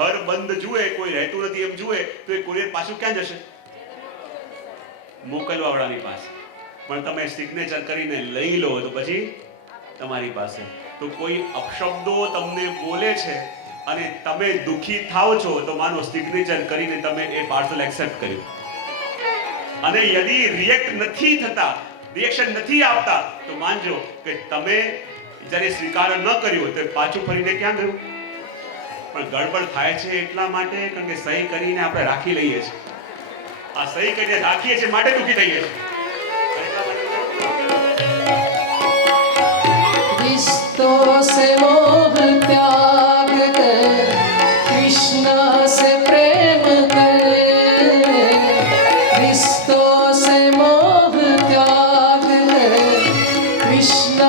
ઘર બંધ જુએ, કોઈ રહેતું નથી એમ જુએ, તો એ કુરિયર પાછું ક્યાં જશે? મોકલવા વાળાની પાસે. પણ તમે સિગ્નેચર કરીને લઈ લો તો પછી તમારી પાસે. તો કોઈ અપશબ્દો તમને બોલે છે અને તમે દુખી થાવ છો, તો માનો સ્ટિગ્નેચર કરીને તમે એ પાર્સલ એક્સેપ્ટ કર્યું, અને યદિ રિએક્ટ નથી થતા, રિએક્શન નથી આપતા, તો માનજો કે તમે જ્યારે સ્વીકાર ન કર્યો તો પાછું ફરીને ક્યાં ગયું? પણ ગડબડ થાય છે એટલા માટે કારણ કે સહી કરીને આપણે રાખી લઈએ છીએ. આ સહી કરીને રાખીએ છીએ માટે દુખી થઈએ છીએ. रिश्तों से मोह त्याग कर कृष्ण से प्रेम कर, रिश्तों से मोह त्याग कर कृष्ण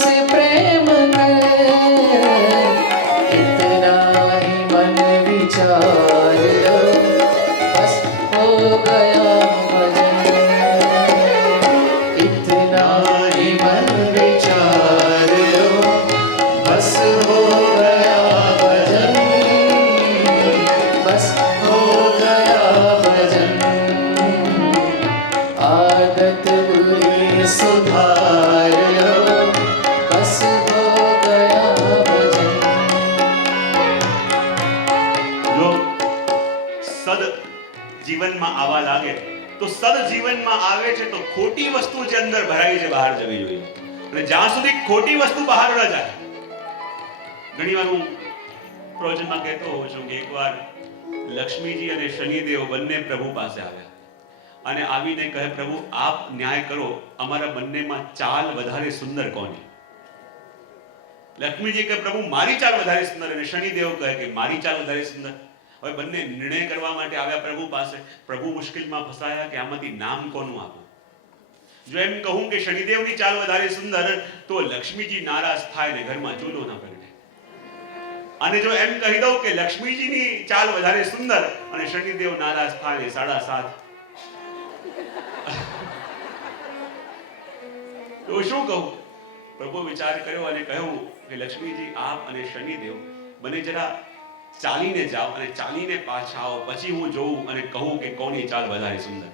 से प्रेम कर, इतना ही मन विचार लो बस हो गया भजन, इतना ही मन विचार लो बस हो गया भजन, बस हो गया भजन, आदत बुरी सुधार लो बस हो गया भजन। જો સદ જીવનમાં આવવા લાગે તો સદ જીવનમાં આવે છે તો ખોટી વસ્તુ જે અંદર ભરાઈ છે બહાર જવી જોઈએ. અને જ્યાં સુધી ખોટી વસ્તુ બહાર ન જાય, ઘણીવાર હું પ્રવચનમાં કહેતો હોઉં છું કે એકવાર લક્ષ્મીજી અને શનિદેવ બંને પ્રભુ પાસે આવ્યા અને આવીને કહે, પ્રભુ આપ ન્યાય કરો, અમારા બંનેમાં ચાલ વધારે સુંદર કોની? લક્ષ્મીજી કહે, પ્રભુ મારી ચાલ વધારે સુંદર, અને શનિદેવ કહે કે મારી ચાલ વધારે સુંદર. હવે બંને નિર્ણય કરવા માટે આવ્યા પ્રભુ પાસે. પ્રભુ મુશ્કેલમાં ફસાયા કે આમાંથી નામ કોનું આપું? જો એમ કહું કે શનિદેવની ચાલ વધારે સુંદર, તો લક્ષ્મીજી નારાજ થાય ને ઘરમાં ચૂલો ના પ્રગટે. અને જો એમ કહી દઉં કે લક્ષ્મીજીની ચાલ વધારે સુંદર અને શનિદેવ નારાજ થાય ને 7:30, તો શું કહું? પ્રભુ વિચાર કર્યો અને કહ્યું કે લક્ષ્મીજી આપ અને શનિદેવ બંને જરા ચાલીને જાઓ અને ચાલીને પાછા આવો, પછી હું જોઉં અને કહું કે કોની ચાલ વધારે સુંદર.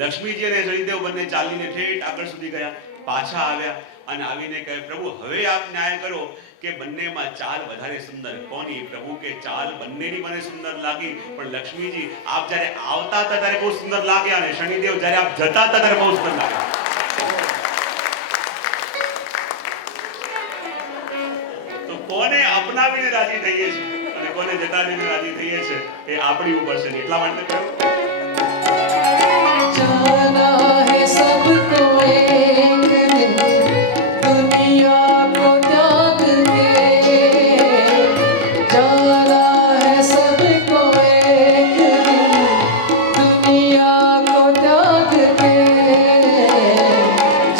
લક્ષ્મીજી અને શનિદેવ બંને ચાલીને ઠેઠ આગળ સુધી ગયા, પાછા આવ્યા અને આવીને કહે, પ્રભુ હવે આપ ન્યાય કરો કે બંનેમાં ચાલ વધારે સુંદર કોની? પ્રભુ કે ચાલ બંનેની મને સુંદર લાગી, પણ લક્ષ્મીજી આપ જ્યારે આવતા હતા ત્યારે બહુ સુંદર લાગ્યા અને શનિદેવ જ્યારે આપ જતા હતા ત્યારે બહુ સુંદર લાગ્યા. તો કોને અપનાવીને રાજી થઈએ છીએ અને કોને જતા રહીને રાજી થઈએ છીએ એ આપણી ઉપર છે. એટલા માટે કહ્યું, जाना है सबको एक दिन दुनिया को त्याग के, जाना है सबको एक दिन दुनिया को त्याग के,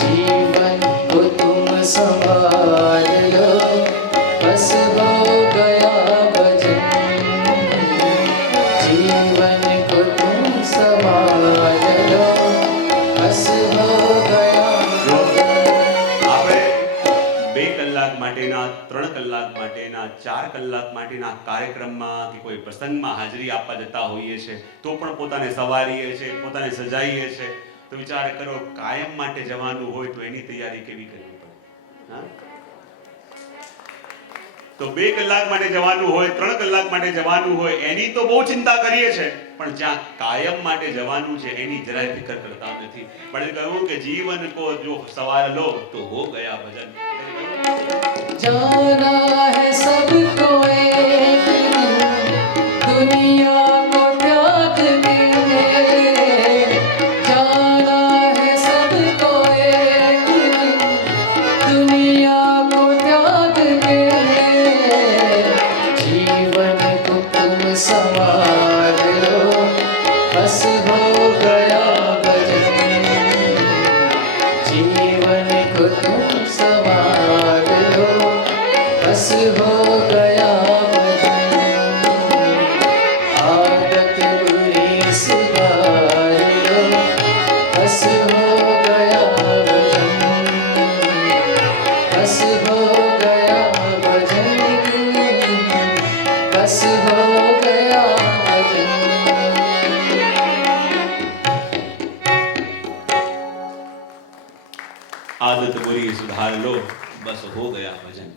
जीवन को तुम संभाल लो बस हो गया भजन, जीवन को तुम संभाल लो बस हो गया। આપણે 2 કલાક માટેના, 3 કલાક માટેના, 4 કલાક માટેના કાર્યક્રમમાં કે કોઈ પ્રસંગમાં હાજરી આપવા જતા હોઈએ છીએ તો પણ પોતાને સવારીએ છીએ, પોતાને સજાઈએ છીએ. તો વિચાર કરો, કાયમ માટે જવાનું હોય તો એની તૈયારી કેવી કરવી પડે? હા, તો 2 કલાક માટે જવાનું હોય, 3 કલાક માટે જવાનું હોય, એની તો બહુ ચિંતા કરીએ છીએ, પણ જ્યાં કાયમ માટે જવાનું છે એની જરાય ફિકર કરતા નથી. પણ કહ્યું કે જીવન કો જો સવાર લો તો હો ગયા ભજન. जाना है सबको एक दिन दुनिया को त्याग के, जाना है सबको एक दिन दुनिया को त्याग के, जीवन को तुम संभाल लो बस हो गया भजन, जीवन को तुम संभाल लो बस हो गया भजन, आदत बुरी सुधार लो बस हो गया भजन, बस हो गया भजन, बस हो गया भजन। આદત બુરી સુધાર લો, બસ હો ગયા ભજન.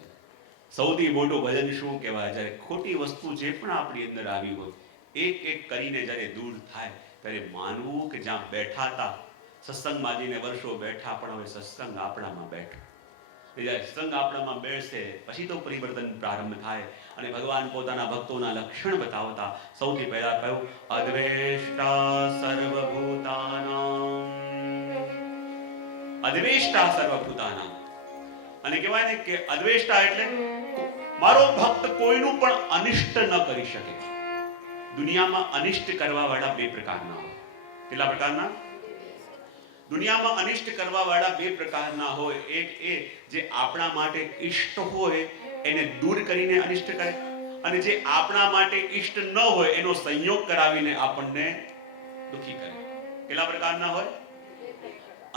સૌથી મોટું ભજન શું કહેવાય? જ્યારે ખોટી વસ્તુ જે પણ આપણી અંદર આવી હોય, એક એક કરીને જ્યારે દૂર થાય, ત્યારે માનવું કે જ્યાં બેઠા હતા સત્સંગમાં જઈને વર્ષો બેઠા, પણ હવે સત્સંગ આપણામાં બેઠો. જ્યારે સત્સંગ આપણામાં બેસશે પછી તો પરિવર્તન પ્રારંભ થાય. અને ભગવાન પોતાના ભક્તોના લક્ષણ બતાવતા સૌથી પહેલા કહ્યું, અદ્વેષ્ટા સર્વભૂતાનામ, અદ્વેષ્ટા સર્વભૂતાનામ. અને કહેવાય ને કે અદ્વેષ્ટા એટલે મારો ભક્ત કોઈનું પણ અનિષ્ટ ન કરી શકે. દુનિયામાં અનિષ્ટ કરવા વાળા બે પ્રકારના હોય. કેટલા પ્રકારના? દુનિયામાં અનિષ્ટ કરવા વાળા બે પ્રકારના હોય. એક એ જે આપણા માટે ઈષ્ટ હોય એને દૂર કરીને અનિષ્ટ કરે, અને જે આપણા માટે ઈષ્ટ ન હોય એનો સંયોગ કરાવીને આપણને દુખી કરે. કેટલા પ્રકારના હોય?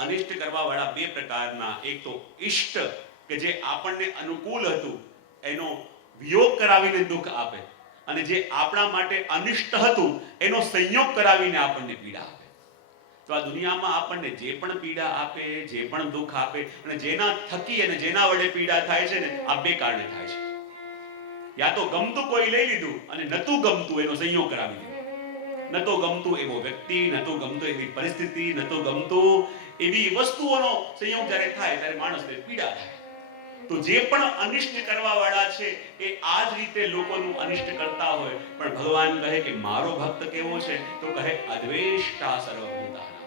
અનિષ્ટ કરવા વાળા બે પ્રકારના. એક તો ઈષ્ટ કે જે આપણને અનુકૂળ હતું એનો વિયોગ કરાવીને દુઃખ આપે, અને જે આપણા માટે અનિષ્ટ હતું એનો સંયોગ કરાવીને આપણને પીડા આપે. તો આ દુનિયામાં આપણને જે પણ પીડા આપે, જે પણ દુઃખ આપે, અને જેના થકી અને જેના વડે પીડા થાય છે ને, આ બે કારણે થાય છે. યા તો ગમતું કોઈ લઈ લીધું અને નતું ગમતું એનો સંયોગ કરાવી દીધો. નતો ગમતું એવો વ્યક્તિ, નતો ગમતું એવી પરિસ્થિતિ, નતો ગમતું એવી વસ્તુઓનો સંયોગ જ્યારે થાય ત્યારે માણસને પીડા થાય. તો જે પણ અનિષ્ટ કરવા વાળા છે એ આ જ રીતે લોકોનું અનિષ્ટ કરતા હોય, પણ ભગવાન કહે કે મારો ભક્ત કેવો છે? તો કહે અદ્વેષ્ટા સર્વભૂતાનામ.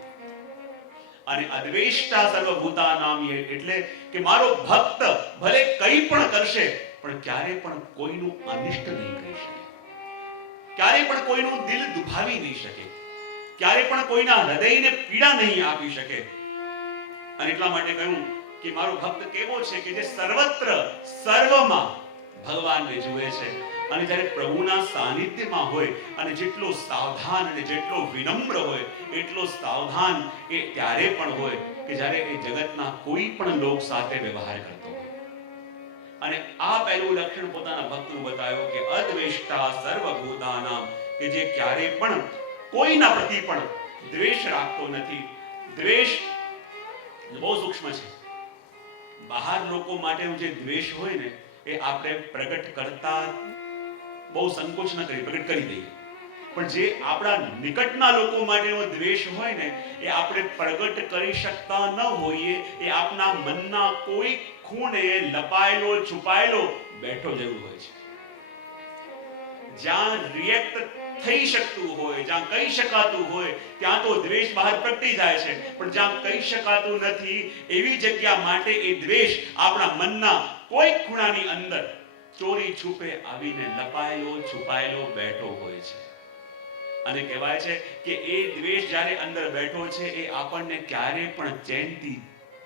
અને અદ્વેષ્ટા સર્વભૂતાનામ એટલે કે મારો ભક્ત ભલે કંઈ પણ કરશે પણ ક્યારે પણ કોઈનું અનિષ્ટ નહીં કરી શકે, ક્યારે પણ કોઈનું દિલ દુભાવી નહીં શકે, ક્યારે પણ કોઈના હૃદયને પીડા નહીં આપી શકે. અને એટલા માટે કહ્યું કે મારો ભક્ત કેવો છે કે જે સર્વત્ર સર્વમાં ભગવાનને જુએ છે. અને જ્યારે પ્રભુના સાનિધ્યમાં હોય અને જેટલો સાવધાન અને જેટલો વિનમ્ર હોય એટલો સાવધાન એ ત્યારે પણ હોય કે જ્યારે એ જગતના કોઈ પણ લોક સાથે વ્યવહાર કરતો હોય. અને આ પહેલું લક્ષણ પોતાના ભક્તનું બતાવ્યું કે અદ્વેષ્ટા સર્વભૂતાનામ, કે જે ક્યારે પણ કોઈના પ્રતિ પણ દ્વેષ રાખતો નથી. દ્વેષ બહુ સૂક્ષ્મ છે. બહાર લોકો માટેનો જે દ્વેષ હોય ને એ આપણે પ્રગટ કરતા બહુ સંકોચ ન કરી, પ્રગટ કરી દઈએ. પણ જે આપણા નિકટના લોકો માટેનો દ્વેષ હોય ને એ આપણે પ્રગટ કરી શકતા ન હોઈએ, એ આપણા મનના કોઈ ખૂણે લપાયેલો છુપાયેલો બેઠો જરૂર હોય છે. જ્યાં રિએક્ટ થઈ શકતું હોય, જ્યાં કહી શકાતું હોય ત્યાં તો દ્વેષ બહાર પ્રગટી જાય છે, પણ જ્યાં કહી શકાતું નથી એવી જગ્યા માટે એ દ્વેષ આપણા મનના કોઈ ખૂણાની અંદર ચોરી છુપે આવીને લપાયેલો છુપાયેલો બેઠો હોય છે. અને કહેવાય છે કે એ દ્વેષ જ્યારે અંદર બેઠો છે એ આપણને ક્યારે પણ ચેનથી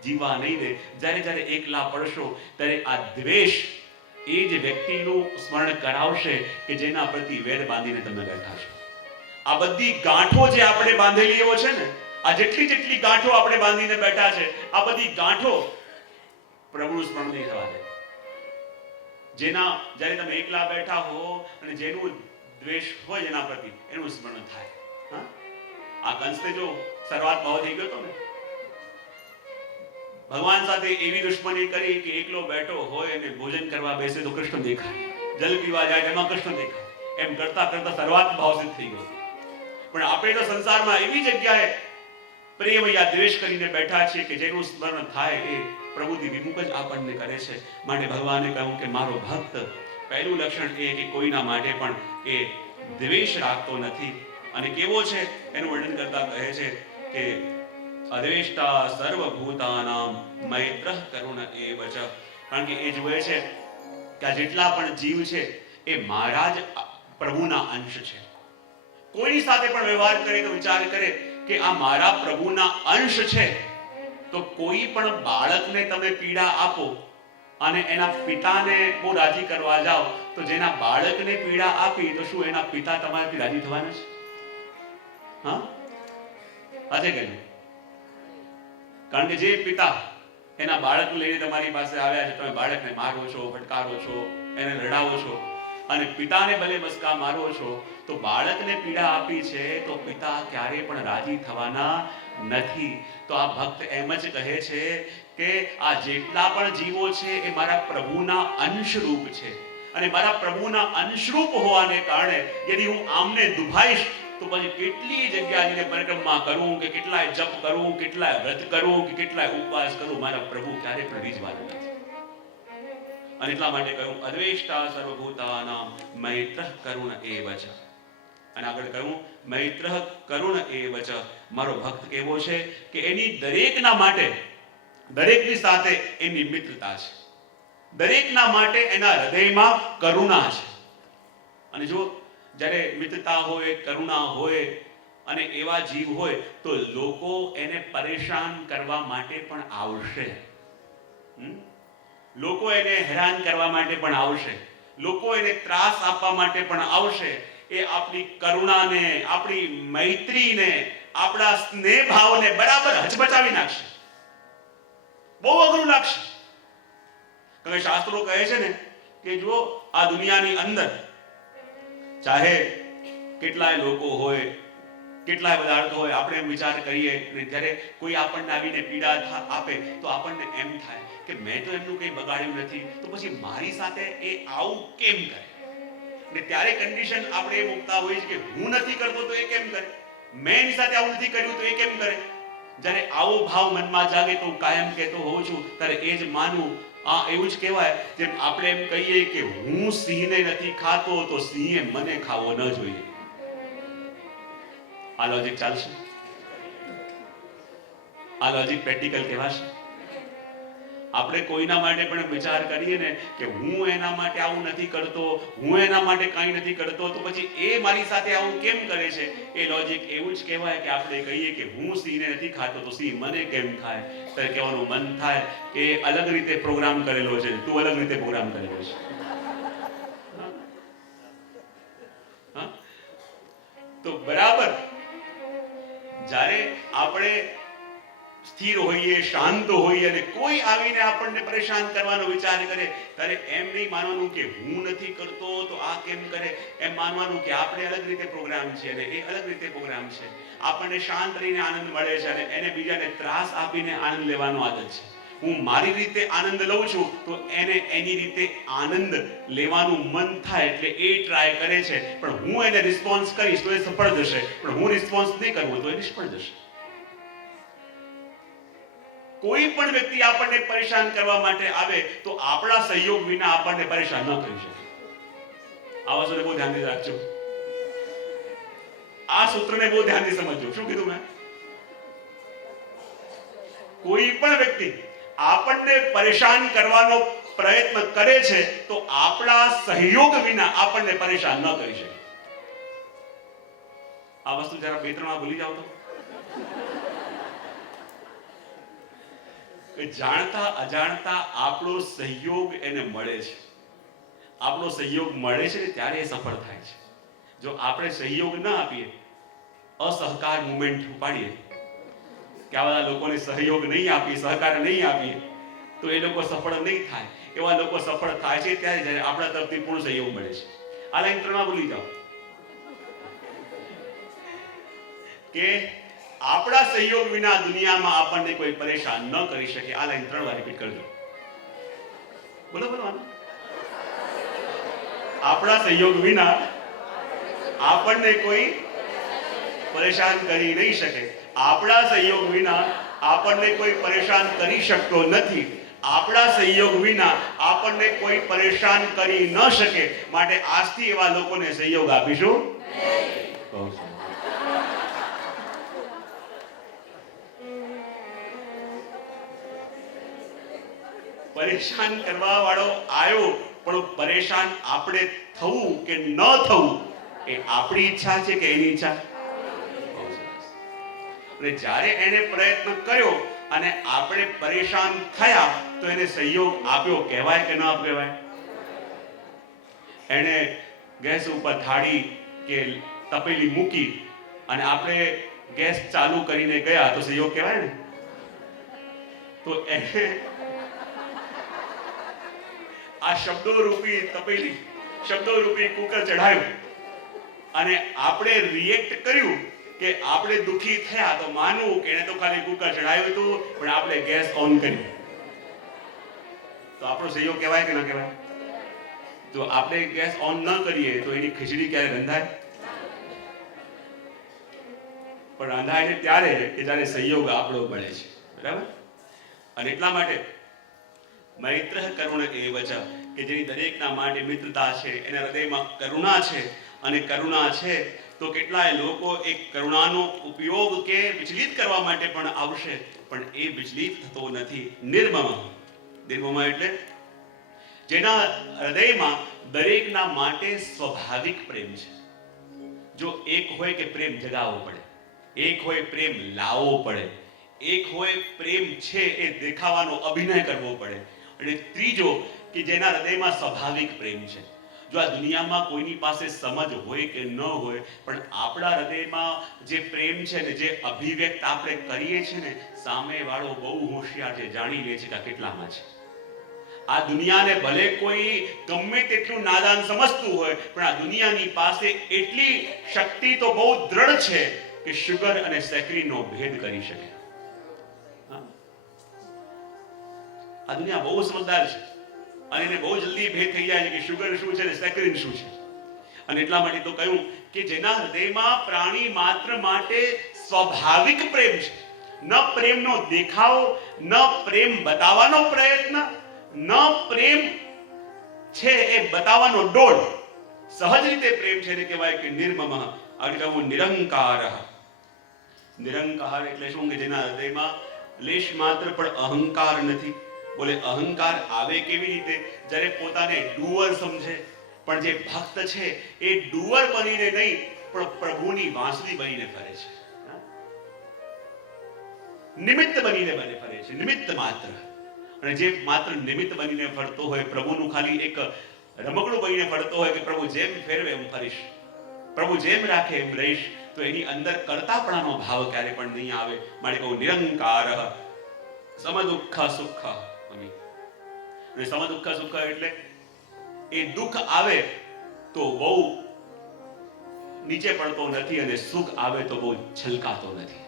જીવા નહીં દે. જ્યારે જ્યારે એકલા પડશો ત્યારે આ દ્વેષ એ જ વ્યક્તિનું સ્મરણ કરાવશે કે જેના પ્રતિ વેર બાંધીને તમે બેઠા છો. આ બધી ગાંઠો જે આપણે બાંધેલી છે ને, આ જેટલી જેટલી ગાંઠો આપણે બાંધીને બેઠા છે, આ બધી ગાંઠો પ્રભુનું સ્મરણ નહીં થવા દે. જેના જ્યારે તમે એકલા બેઠા હો અને જેનું દ્વેષ હોય જેના પ્રતિ, એનું સ્મરણ થાય. આ કંસને જો શરૂઆત ભાવ થઈ ગયો તો ને, ભગવાન સાથે એવી દુશ્મની કરી કે એકલો બેઠો હોય અને ભોજન કરવા બેસે તો કૃષ્ણ દેખાય, જલ પીવા જાય એમાં કૃષ્ણ દેખાય. એમ કરતા કરતા શરૂઆત ભાવસિદ્ધ થઈ ગયો. પણ આપણે તો સંસારમાં એવી જગ્યાએ પ્રેમ યા દ્વેષ કરીને બેઠા છીએ કે જેનું સ્મરણ થાય એ પ્રભુથી વિમુખ જ આપણને કરે છે. માટે ભગવાને કહ્યું કે મારો ભક્ત પહેલું લક્ષણ એ કે કોઈના માટે પણ એ દ્વેષ રાખતો નથી. અને કેવો છે એનું વર્ણન કરતા કહે છે કે અદ્વેષ્ટા સર્વભૂતાનામ મૈત્રઃ કરુણ એવ ચ. કારણ કે એ જુએ છે કે આ જેટલા પણ જીવ છે એ મારા જ પ્રભુના અંશ છે. કોઈની સાથે પણ વ્યવહાર કરે તો વિચાર કરે કે આ મારા પ્રભુના અંશ છે. તો કોઈ પણ બાળકને તમે પીડા આપો અને એના પિતાને બહુ રાજી કરવા જાઓ, તો જેના બાળકને પીડા આપી તો શું એના પિતા તમારાથી રાજી થવાના છે? હા, આજે કહ્યું. કારણ કે જે પિતા એના બાળકને લઈને તમારી પાસે આવ્યા છે, તમે બાળકને મારો છો, ફટકારો છો, એને રડાવો છો, અને પિતાને ભલે બસકા મારો છો તો બાળકને પીડા આપી છે તો પિતા ક્યારે પણ રાજી થવાના નથી. તો આ ભક્ત એમ જ કહે છે કે આ જેટલા પણ જીવો છે એ મારા પ્રભુના અંશરૂપ છે, અને મારા પ્રભુના અંશરૂપ હોવાને કારણે યદિ હું આમને દુભાઈશ તો પછી કેટલી જગ્યાએ પરિક્રમા કરું, કે કેટલાય જપ કરું, કેટલાય વ્રત કરું, કે કેટલાય ઉપવાસ કરું, મારા પ્રભુ ક્યારે પણ રીઝવાના નથી. અને એટલા માટે કહ્યું અદ્વેષ્ટા સર્વભૂતાનામ મૈત્રઃ કરુણ એવ ચ. અને આગળ કહ્યું મૈત્રઃ કરુણ એવ ચ. મારો ભક્ત કેવો છે કે એની દરેકના માટે, દરેકની સાથે એની મિત્રતા છે, દરેકના માટે એના હૃદયમાં કરુણા છે. અને જો જ્યારે મિત્રતા હોય, કરુણા હોય અને એવા જીવ હોય તો લોકો એને પરેશાન કરવા માટે પણ આવશે. લોકો એને હેરાન કરવા માટે પણ આવશે, લોકો એને ત્રાસ આપવા માટે પણ આવશે. એ આપણી કરુણાને, આપણી મૈત્રીને, આપણા સ્નેહ ભાવને બરાબર હચમચાવી નાખશે. બહુ અઘરું લાગશે. કારણ કે શાસ્ત્રો કહે છે ને કે જો આ દુનિયાની અંદર ચાહે કેટલાય લોકો હોય, કેટલાય પદાર્થો હોય, આપણે એમ વિચાર કરીએ અને જ્યારે કોઈ આપણને આવીને પીડા આપે તો આપણને એમ થાય કે મેં તો એમનું કંઈ બગાડ્યું નથી, તો પછી મારી સાથે એ આવું કેમ કરે? ને ત્યારે કન્ડિશન આપણે એ મૂકતા હોઈએ છીએ કે હું નથી કરતો તો એ કેમ કરે, મેં એની સાથે આવું નથી કર્યું તો એ કેમ કરે. જ્યારે આવો ભાવ મનમાં જાગે તો હું કાયમ કહેતો હોઉં છું ત્યારે એ જ માનવું. આ એવું જ કહેવાય જેમ આપણે એમ કહીએ કે હું સિંહને નથી ખાતો તો સિંહે મને ખાવો ન જોઈએ. આ લોજિક ચાલશે? આ લોજિક પ્રેક્ટિકલ કહેવાશે? આપણે કોઈના માટે પણ વિચાર કરીએ ને કે હું એના માટે આવું નથી કરતો, હું એના માટે કંઈ નથી કરતો, તો પછી એ મારી સાથે આવું કેમ કરે છે? એ લોજિક એવું જ કહેવાય કે આપણે કહીએ કે હું સિંહને નથી ખાતો તો સિંહ મને કેમ ખાય. ત્યારે કહેવાનું મન થાય કે અલગ રીતે પ્રોગ્રામ કરેલો છે, તું અલગ રીતે પ્રોગ્રામ કરેલો છે. તો બરાબર જ્યારે આપણે સ્થિર હોઈએ, શાંત હોઈએ અને કોઈ આવીને આપણને પરેશાન કરવાનો વિચાર કરે ત્યારે એમ નહીં માનવાનું કે હું નથી કરતો તો આ કેમ કરે. એમ માનવાનું કે આપણે અલગ રીતે પ્રોગ્રામ છે અને એ અલગ રીતે પ્રોગ્રામ છે. આપણને શાંત રહીને આનંદ મળે છે અને એને બીજાને ત્રાસ આપીને આનંદ લેવાનો આદત છે. હું મારી રીતે આનંદ લઉં છું તો એને એની રીતે આનંદ લેવાનું મન થાય એટલે એ ટ્રાય કરે છે. પણ હું એને રિસ્પોન્સ કરીશ તો એ સફળ જશે, પણ હું રિસ્પોન્સ નહીં કરું તો એ નિષ્ફળ જશે. કોઈ પણ વ્યક્તિ આપણને પરેશાન કરવા માટે આવે તો આપણા સહયોગ વિના આપણને પરેશાન ન કરી શકે. આ વસ્તુને બહુ ધ્યાનથી રાખજો. આ સૂત્રને બહુ ધ્યાનથી સમજજો. શું કીધું મેં? કોઈ પણ વ્યક્તિ આપણને પરેશાન કરવાનો પ્રયત્ન કરે છે તો આપણા સહયોગ વિના આપણને પરેશાન ન કરી શકે. આ વસ્તુ જરા બે ત્રણ ભૂલી જાવ તો જાણતા અજાણતા આપણો સહયોગ એને મળે છે. આપણો સહયોગ મળે છે ને ત્યારે એ સફળ થાય છે. જો આપણે સહયોગ ન આપીએ, અસહકાર મુવમેન્ટ ઉપાડીએ કે આ બધા લોકોને સહયોગ નહીં આપીએ, સહકાર નહીં આપીએ તો એ લોકો સફળ નહીં થાય. એવા લોકો સફળ થાય છે ત્યારે જ્યારે આપણા તરફથી પૂર્ણ સહયોગ મળે છે. આ લાઈન 3 ભૂલી જાઓ કે આપણા સહયોગ વિના દુનિયામાં આપણને કોઈ પરેશાન ન કરી શકે. આ લાઈન 3 વાર રિપીટ કરજો. બોલો બોલો. આપણા સહયોગ વિના આપણને કોઈ પરેશાન કરી નહીં શકે. આપણા સહયોગ વિના આપણને કોઈ પરેશાન કરી શકતો નથી. આપણા સહયોગ વિના આપણને કોઈ પરેશાન કરી ન શકે. માટે આજથી એવા લોકોને સહયોગ આપીશું નહીં. પરેશાન કરવા વાળો આવ્યો પણ પરેશાન આપણે થવું કે ન થવું એ આપણી ઈચ્છા છે કે એની ઈચ્છા? અને જ્યારે એને પ્રયત્ન કર્યો અને આપણે પરેશાન થયા તો એને સહયોગ આપ્યો કહેવાય કે ન કહેવાય? એને ગેસ ઉપર થાળી કે તપેલી મૂકી અને આપણે ગેસ ચાલુ કરીને ગયા તો સહયોગ કહેવાય ને? તો એને આ શબ્દો રૂપી તપેલી, શબ્દો રૂપી કુકર ચઢાયું અને આપણે રિએક્ટ કર્યું કે આપણે દુખી થયા, તો માનવું કે એને તો ખાલી કુકર ચઢાવ્યું હતું પણ આપણે ગેસ ઓન કર્યું, તો આપણો સહયોગ કહેવાય કે ન કહેવાય? જો આપણે ગેસ ઓન ન કરીએ તો એની ખીચડી ક્યારે રંધાય? પણ રંધાય છે ત્યારે કે જ્યારે સહયોગ આપણો મળે છે, બરાબર? અને એટલા માટે મૈત્ર કરુણ એવ ચ, કે જેની દરેકના માટે મિત્રતા છે, એના હૃદયમાં કરુણા છે, અને કરુણા છે તો કેટલાય લોકો એ કરુણાનો ઉપયોગ કે વિચલિત કરવા માટે પણ આવશે, પણ એ વિચલિત થતો નથી. નિર્મમ, નિર્મમ એટલે જેના હૃદયમાં દરેકના માટે સ્વાભાવિક પ્રેમ છે. જો એક હોય કે પ્રેમ જગાવવો પડે, એક હોય પ્રેમ લાવવો પડે, એક હોય પ્રેમ છે એ દેખાવાનો અભિનય કરવો પડે, અને ત્રીજો કે જેના હૃદયમાં સ્વાભાવિક પ્રેમ છે. જો આ દુનિયામાં કોઈની પાસે સમજ હોય કે ન હોય, પણ આપણા હૃદયમાં જે પ્રેમ છે ને, જે અભિવ્યક્ત આપણે કરીએ છીએ ને, સામેવાળો બહુ હોશિયાર છે, જાણી લે છે કે આ કેટલામાં છે. આ દુનિયાને ભલે કોઈ ગમે તેટલું નાદાન સમજતું હોય, પણ આ દુનિયાની પાસે એટલી શક્તિ તો બહુ દ્રઢ છે કે શુગર અને સેકરીનો ભેદ કરી શકે. આ દુનિયા બહુ સમજદાર છે અને એને બહુ જલ્દી ભેદ થઈ જાય છે કે શુગર શું છે ને સેકરીન શું છે. અને એટલા માટે તો કહ્યું કે જેના હૃદયમાં પ્રાણી માત્ર માટે સ્વાભાવિક પ્રેમ છે, ન પ્રેમનો દેખાવ, ન પ્રેમ બતાવવાનો પ્રયત્ન, ન પ્રેમ છે એ બતાવવાનો ડોળ, સહજ રીતે પ્રેમ છે એને કહેવાય કે નિર્મમ. આગળ કહું નિરંકાર. નિરંકાર એટલે શું? કે જેના હૃદયમાં લેશ માત્ર પણ અહંકાર નથી. બોલે અહંકાર આવે કેવી રીતે? જ્યારે પોતાને ડુઅર સમજે. પણ જે ભક્ત છે એ ડુઅર બનીને નહીં, પણ પ્રભુની વાંસળી બનીને ફરે છે, નિમિત્ત બનીને ફરે છે, નિમિત્ત માત્ર. અને જે માત્ર નિમિત્ત બનીને ફરતો હોય, પ્રભુનું ખાલી એક રમકડું બનીને ફરતો હોય કે પ્રભુ જેમ ફેરવે એમ ફરીશ, પ્રભુ જેમ રાખે એમ રહીશ, તો એની અંદર કરતાપણાનો ભાવ ક્યારે પણ નહીં આવે. માટે કહું નિરંકાર સમદુઃખ સુખ. અને સમદુઃખ સુખ એટલે એ દુઃખ આવે તો બહુ નીચે પડતો નથી, અને સુખ આવે તો બહુ છલકાતો નથી.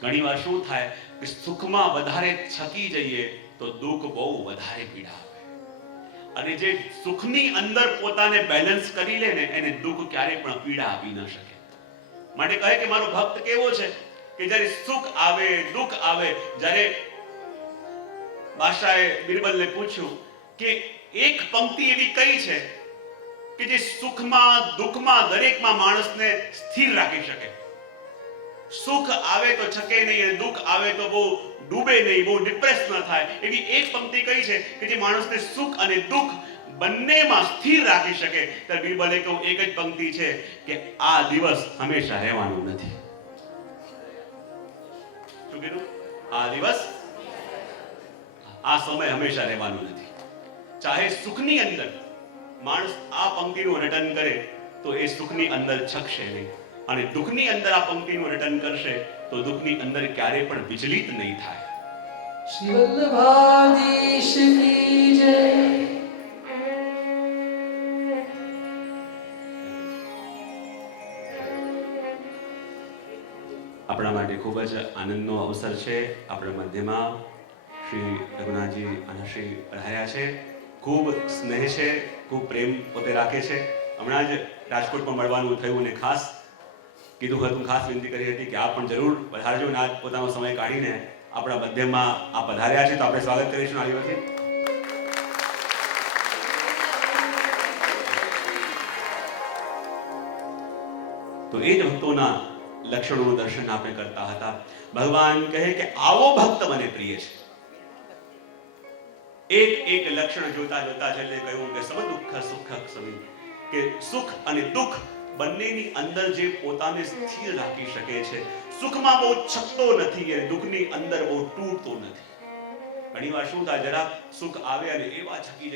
ઘણીવાર શું થાય કે સુખમાં વધારે છકી જઈએ તો દુઃખ બહુ વધારે પીડા આપે, અને જે સુખની અંદર પોતાને બેલેન્સ કરી લે ને, એને દુઃખ ક્યારે પણ પીડા આપી ન શકે. માટે કહે કે મારો ભક્ત કેવો છે કે જ્યારે સુખ આવે, દુઃખ આવે, જ્યારે બાદશાહે બિરબલને પૂછ્યું કે એક પંક્તિ એવી કઈ છે કે જે સુખમાં, દુઃખમાં, દરેકમાં માણસને સ્થિર રાખી શકે. સુખ આવે તો છકે નહીં, અને દુઃખ આવે તો બહુ ડૂબે નહીં, બહુ ડિપ્રેસ ન થાય. એવી એક પંક્તિ કઈ છે કે જે માણસને સુખ અને દુઃખ બંનેમાં સ્થિર રાખી શકે? ત્યારે બિરબલે કહ્યું એક જ પંક્તિ છે કે આ દિવસ હંમેશા રહેવાનું નથી. શું કીધું? આ દિવસ, આ સમય હંમેશા રહેવાનું નથી. ચાહે સુખની અંદર માણસ આ પંક્તિનું રટન કરે તો એ સુખની અંદર છકશે નહીં, અને દુઃખની અંદર આ પંક્તિનું રટન કરશે તો દુઃખની અંદર ક્યારે પણ વિચલિત નહીં થાય. શ્રી વલ્લભાધીશ કી જય. આપણા માટે ખૂબ જ આનંદનો અવસર છે. આપણા મધ્યમાં શ્રી રઘુનાથજી અને શ્રી પધાર્યા છે. ખૂબ સ્નેહ છે, ખૂબ પ્રેમ પોતે રાખે છે. હમણાં જ રાજકોટમાં મળવાનું થયું અને ખાસ કીધું હતું, ખાસ વિનંતી કરી હતી કે આપ પણ જરૂર પધારજો, અને આજ પોતાનો સમય કાઢીને આપણા મધ્યમાં આ પધાર્યા છે, તો આપણે સ્વાગત કરીશું આલિવથી. તો એ જ ભક્તોના લક્ષણોનું દર્શન આપણે કરતા હતા. ભગવાન કહે કે આવો ભક્ત મને પ્રિય છે. એક એક લક્ષણ જોતા જોતા છેલ્લે કહ્યું કે સમ દુઃખ સુખ સમી, કે સુખ અને દુઃખ બંનેની અંદર જે પોતાને સ્થિર રાખી શકે છે. સુખમાં બહુ છકતો નથી અને દુઃખની અંદર બહુ તૂટતો નથી. ઘણીવાર શું થાય, જરાક સુખ આવે અને એવા છકી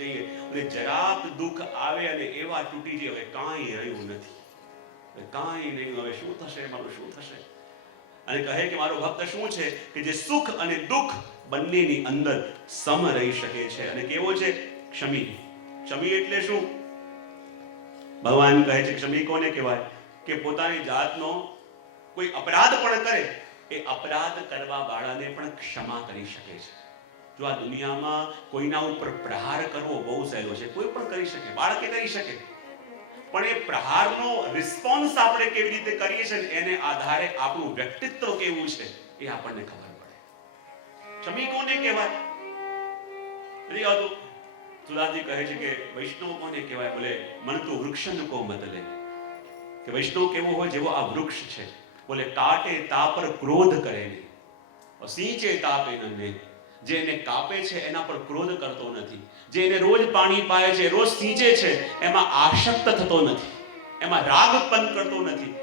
જઈએ, અને જરાક દુઃખ આવે અને એવા તૂટી જઈએ, હવે કાંઈ રહ્યું નથી, કાંઈ નહીં, હવે શું થશે, મારું શું થશે? અને કહે કે મારો ભક્ત શું છે કે જે સુખ અને દુઃખ બંનેની અંદર સમ રહી શકે છે. અને કેવો છે? ક્ષમી. ક્ષમી એટલે શું? ભગવાન કહે છે ક્ષમી કોને કહેવાય? કે પોતાની જાતનો કોઈ અપરાધ પણ કરે એ અપરાધ કરવા વાળાને પણ ક્ષમા કરી શકે છે. જો આ દુનિયામાં કોઈના ઉપર પ્રહાર કરવો બહુ સહેલો છે, કોઈ પણ કરી શકે, બાળકે કરી શકે, પણ એ પ્રહારનો રિસ્પોન્સ આપણે કેવી રીતે કરીએ છીએ એને આધારે આપણું વ્યક્તિત્વ કેવું છે એ આપણને ખબર પડે. ક્ષમી કોને કહેવાય? સુદાજી કહે છે કે વૈષ્ણવ કોને કહેવાય? બોલે મન તો વૃક્ષન કો બદલે, કે વૈષ્ણવ કેવો હોય? જેવો આ વૃક્ષ છે. બોલે કાટે તા પર ક્રોધ કરે નહીં, સિંચે તાપે નહીં. જે એને કાપે છે એના પર ક્રોધ કરતો નથી, જે એને રોજ પાણી પાય છે, રોજ સિંચે છે, એમાં આસક્ત થતો નથી, એમાં રાગ ઉત્પન્ન કરતો નથી.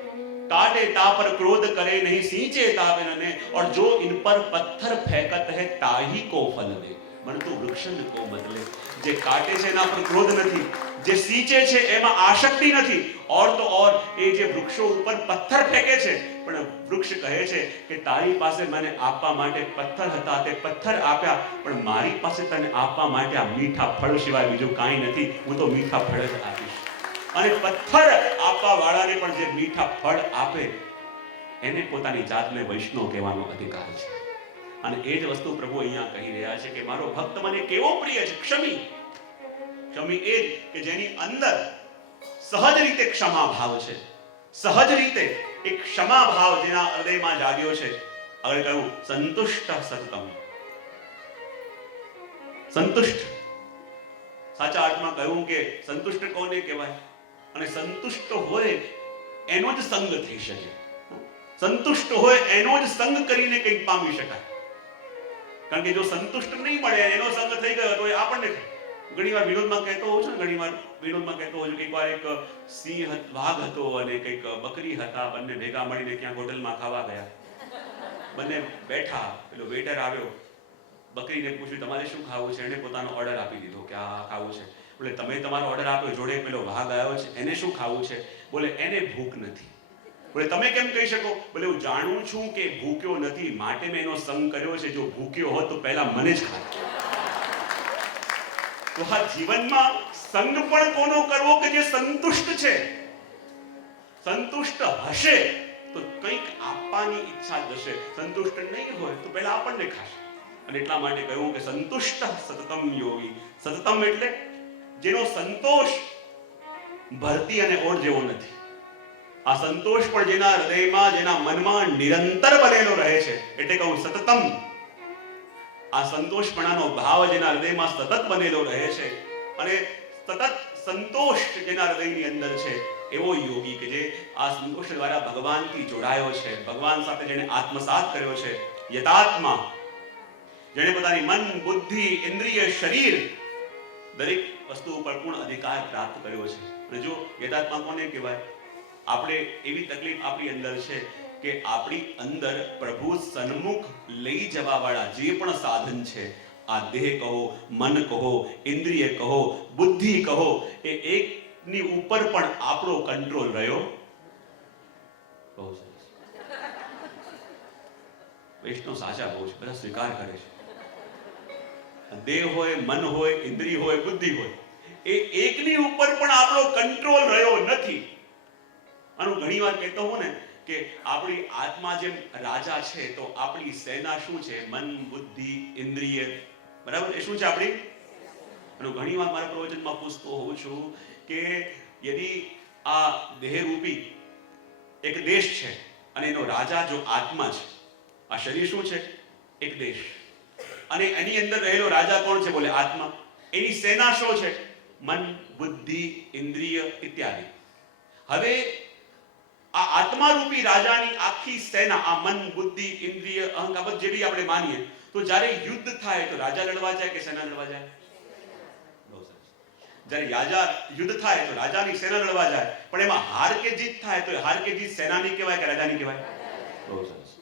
काटे ता पर क्रोध करे नहीं, सींचे तावे नने, और जो इन पर पत्थर फेंकत है ताही को फल दे. પરંતુ વૃક્ષન કો બદલે, જે કાટે છે એના પર ક્રોધ નથી, જે સિંચે છે એમાં આસક્તિ નથી, ઓર તો ઓર એ જે વૃક્ષો ઉપર પથ્થર ફેંકે છે, પણ વૃક્ષ કહે છે કે તારી પાસે મને આપવા માટે પથ્થર હતા, તે પથ્થર આપ્યા, પણ મારી પાસે તને આપવા માટે આ મીઠા ફળ સિવાય બીજું કાંઈ નથી, હું તો મીઠા ફળ જ આપીશ. અને પથ્થર આપવા વાળાને પણ જે મીઠા ફળ આપે એને પોતાની જાતને વૈષ્ણવ કહેવાનો અધિકાર છે. અને એ જ વસ્તુ પ્રભુ અહીંયા કહી રહ્યા છે કે મારો ભક્ત મને કેવો પ્રિય છે. ક્ષમી, ક્ષમી એ કે જેની અંદર સહજ રીતે ક્ષમા ભાવ છે, સહજ રીતે એક ક્ષમા ભાવ જેના હૃદયમાં જાગ્યો છે. હવે કહ્યું સંતુષ્ટ સતતમ. સંતુષ્ટ સાચા અર્થમાં કહ્યું કે સંતુષ્ટ કોને કહેવાય? અને સંતુષ્ટ હોય એનો જ સંગ થઈ શકે, સંતુષ્ટ હોય એનો જ સંગ કરીને કંઈક પામી શકાય. કારણ કે જો સંતુષ્ટ નહીં મળે એનો સંગ થઈ ગયો તો એ આપણને ઘણીવાર વિનોદમાં કહેતો હોઉં છું ને, ઘણીવાર વિનોદમાં કહેતો હોઉં છું કે એકવાર એક સિંહ વાઘ હતો અને કંઈક બકરી હતા, બંને ભેગા મળીને ક્યાંક હોટલમાં ખાવા ગયા. બંને બેઠા, પેલો વેટર આવ્યો, બકરીને પૂછ્યું તમારે શું ખાવું છે? એને પોતાનો ઓર્ડર આપી દીધો કે આ ખાવું છે. બોલે તમે તમારો ઓર્ડર આપ્યો, જોડે પેલો વાઘ આવ્યો છે, એને શું ખાવું છે? બોલે એને ભૂખ નથી. બોલે તમે કેમ કહી શકો? બોલે હું જાણું છું કે ભૂખ્યો નથી, માટે મેં એનો સંગ કર્યો છે. જો ભૂખ્યો હોત તો પહેલા મને જ ખાત. તો આ જીવનમાં સંગ પણ કોનો કરવો? કે જે સંતુષ્ટ છે. સંતુષ્ટ હશે તો કંઈક આપવાની ઈચ્છા જશે, સંતુષ્ટ નહીં હોય તો પહેલા આપણને ખાશે. અને એટલા માટે કહ્યું કે સંતુષ્ટ સતતમ યોગી. સતતમ એટલે જેનો સંતોષ ભરતી અને ઓળ જેવો નથી. આ સંતોષ પણ જેના હૃદયમાં, જેના મનમાં નિરંતર બનેલો રહે છે, એટલે કહું સતતમ. આ સંતોષપણાનો ભાવ જેના હૃદયમાં સતત બનેલો રહે છે અને સતત સંતોષ જેના હૃદયની અંદર છે, એવો યોગી કે જે આ સંતોષ દ્વારા ભગવાનથી જોડાયો છે, ભગવાન સાથે જેને આત્મસાત કર્યો છે. યતાત્મા, જેણે પોતાની મન, બુદ્ધિ, ઇન્દ્રિય, શરીર દરેક વસ્તુ ઉપર પૂર્ણ અધિકાર પ્રાપ્ત કર્યો છે. અને જો યથાત્મા કોને કહેવાય? આપણે એવી તકલીફ આપણી અંદર છે કે આપણી અંદર પ્રભુ સન્મુખ લઈ જવા વાળા જે પણ સાધન છે, આ દેહ કહો, મન કહો, ઇન્દ્રિય કહો, બુદ્ધિ કહો, એ એકની ઉપર પણ આપણો કંટ્રોલ રહ્યો. બહુ સરસ. વૈષ્ણવ સાચા બહુ છે, બધા સ્વીકાર કરે છે. દેહ હોય, મન હોય, ઇન્દ્રિય હોય, બુદ્ધિ હોય, એ એકની ઉપર પણ આપણો કંટ્રોલ રહ્યો નથી. આનું ઘણી વાર કહેતો હું ને કે આપણી આત્મા જેમ રાજા છે, તો આપણી સેના શું છે? મન, બુદ્ધિ, ઇન્દ્રિય. બરાબર? એ શું છે આપણી? અને ઘણી વાર મારા પ્રવચનમાં પૂછતો હોઉં છું કે યદિ આ દેહરૂપી એક દેશ છે અને એનો રાજા જો આત્મા છે, આ શરીર શું છે? એક દેશ. અને એની અંદર રહેલો રાજા કોણ છે? બોલે આત્મા. એની સેના શું છે? મન, બુદ્ધિ, ઇન્દ્રિય ઇત્યાદિ. હવે આ આત્મા રૂપી રાજાની આખી સેના, આ મન, બુદ્ધિ, ઇન્દ્રિય, અહંકાર જે બી આપણે માનીએ, તો જ્યારે યુદ્ધ થાય તો રાજા લડવા જાય કે સેના લડવા જાય? બહુ સરસ. જ્યારે યુદ્ધ થાય તો રાજાની સેના લડવા જાય, પણ એમાં હાર કે જીત થાય તો હાર કે જીત સેનાની કહેવાય કે રાજાની કહેવાય? બહુ સરસ.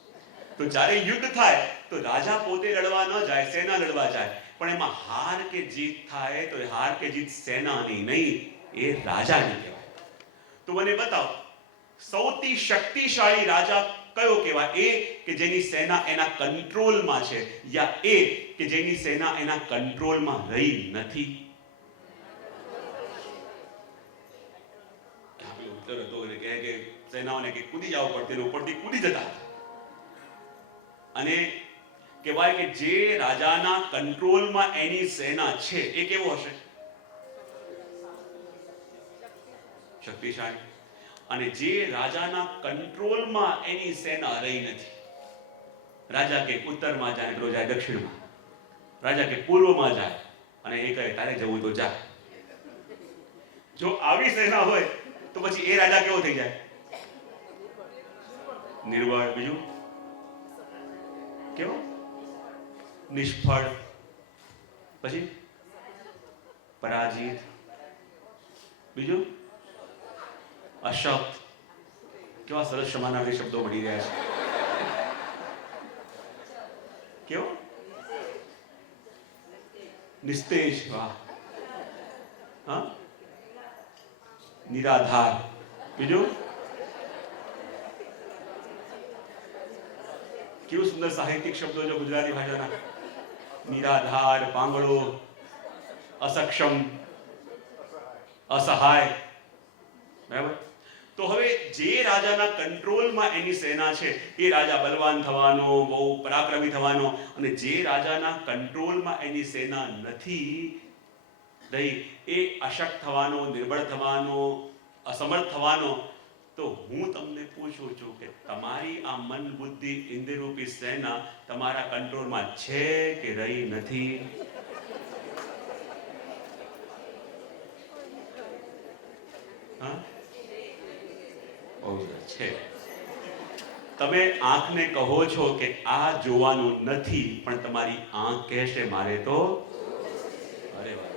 તો જ્યારે યુદ્ધ થાય તો રાજા પોતે લડવા ન જાય, સેના લડવા જાય, પણ એમાં હાર કે જીત થાય તો હાર કે જીત સેનાની નહીં, એ રાજાની કહેવાય. તો મને બતાવો સૌથી શક્તિશાળી રાજા કયો કહેવાય? એ કે જેની સેના એના કંટ્રોલમાં છે, યા એ કે જેની સેના એના કંટ્રોલમાં રહી નથી? પુત્ર હતો એટલે કહે કે સેનાઓને કે કૂદી જાવ પડતી, ઉપરથી કૂદી જતા હતા. અને કહેવાય કે જે રાજાના કંટ્રોલમાં એની સેના છે એ કેવો હશે? શક્તિશાળી. અને જે રાજાના કંટ્રોલમાં એની સેના રહી નથી, રાજા કે ઉત્તરમાં જાય, પેલો જાય દક્ષિણમાં, રાજા કે પૂર્વમાં જાય, અને એ કહે તારે જવું તો જા. જો આવી સેના હોય તો પછી એ રાજા કેવો થઈ જાય? નિર્બળ. બીજું કેવો? નિષ્ફળ. પછી પરાજિત. બીજું અશક્ત. કેવા સરસ સમાનાર્થી શબ્દો મળી રહ્યા છે. કેવો? નિસ્તેજ. વાહ. હા, નિરાધાર. બીજું કેવું સુંદર સાહિત્યિક શબ્દો છે ગુજરાતી ભાષાના. નિરાધાર, પાંગળો, અસક્ષમ, અસહાય. બરાબર. તો હવે જે રાજાના કંટ્રોલમાં એની સેના છે એ રાજા બલવાન થવાનો, બહુ પરાક્રમી થવાનો. અને જે રાજાના કંટ્રોલમાં એની સેના નથી રહી એ અશક્ત થવાનો, નિર્બળ થવાનો, અસમર્થ થવાનો. તો હું તમને પૂછું છું કે તમારી આ મન, બુદ્ધિ, ઇન્દ્રિયરૂપી સેના તમારા કંટ્રોલમાં છે કે રહી નથી? હા, છે. તમે આંખને કહો છો કે આ જોવાનું નથી, પણ તમારી આંખ કહેશે મારે તો. અરે વાહ.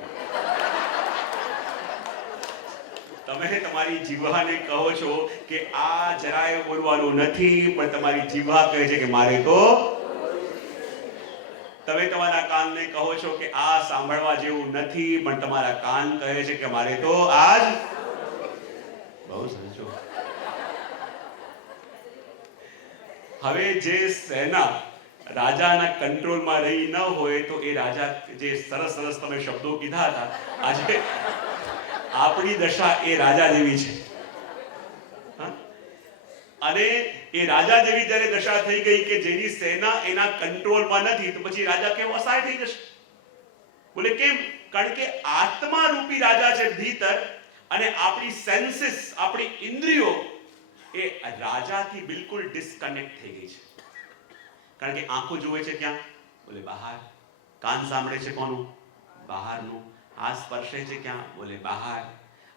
તમે તમારી જીહ્વાને કહો છો કે આ જરાય બોલવાનું નથી, પણ તમારી જીહ્વા કહે છે કે મારે તો. તમે તમારા કાનને કહો છો કે આ સાંભળવા જેવું નથી, પણ તમારા કાન કહે છે કે મારે તો આજ. બહુ સમજો. હવે જે સેના રાજાના કંટ્રોલમાં રહી ન હોય તો એ રાજા, જે સરસ સરસ તમે શબ્દો કીધા હતા, આજે આપણી દશા એ રાજા જેવી છે. અને એ રાજા જેવી જ્યારે દશા થઈ ગઈ કે જેની સેના એના કંટ્રોલમાં નથી, તો પછી રાજા કેવો? અસહાય થઈ જશે. બોલે કેમ? કારણ કે આત્મા રૂપી રાજા છે ભીતર, અને આપણી સેન્સીસ, આપણી ઇન્દ્રિયો એ રાજાથી બિલકુલ ડિસ્કનેક્ટ થઈ ગઈ છે. કારણ કે આંખો જુએ છે ક્યાં? બોલે બહાર. કાન સાંભળે છે કોનું? બહારનું. હાથ સ્પર્શે છે ક્યાં? બોલે બહાર.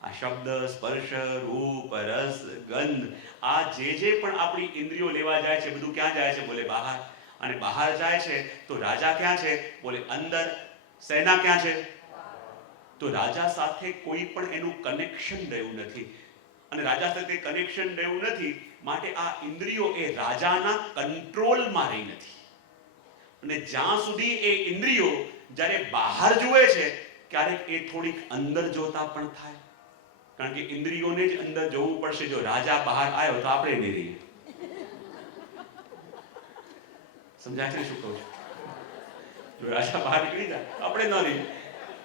આ શબ્દ, સ્પર્શ, રૂપ, રસ, ગંધ, આ જે પણ આપણી ઇન્દ્રિયો લેવા જાય છે બધું ક્યાં જાય છે? બોલે બહાર. અને બહાર જાય છે તો રાજા ક્યાં છે? બોલે અંદર. સેના ક્યાં છે? તો રાજા સાથે કોઈ પણ એનું કનેક્શન રહ્યું નથી. અને રાજા સાથે કનેક્શન રહ્યું નથી માટે આ ઇન્દ્રિયો એ રાજાના કંટ્રોલમાં રહી નથી. અને જ્યાં સુધી એ ઇન્દ્રિયો જ્યારે બહાર જુએ છે, ક્યારેક એ થોડીક અંદર જોતા પણ થાય. કારણ કે ઇન્દ્રિયોને જ અંદર જવું પડશે. જો રાજા બહાર આવ્યો તો આપણે નહીં રહીએ. સમજાય છે શું કહું છું? જો રાજા બહાર નીકળી જાય આપણે ન રહીએ.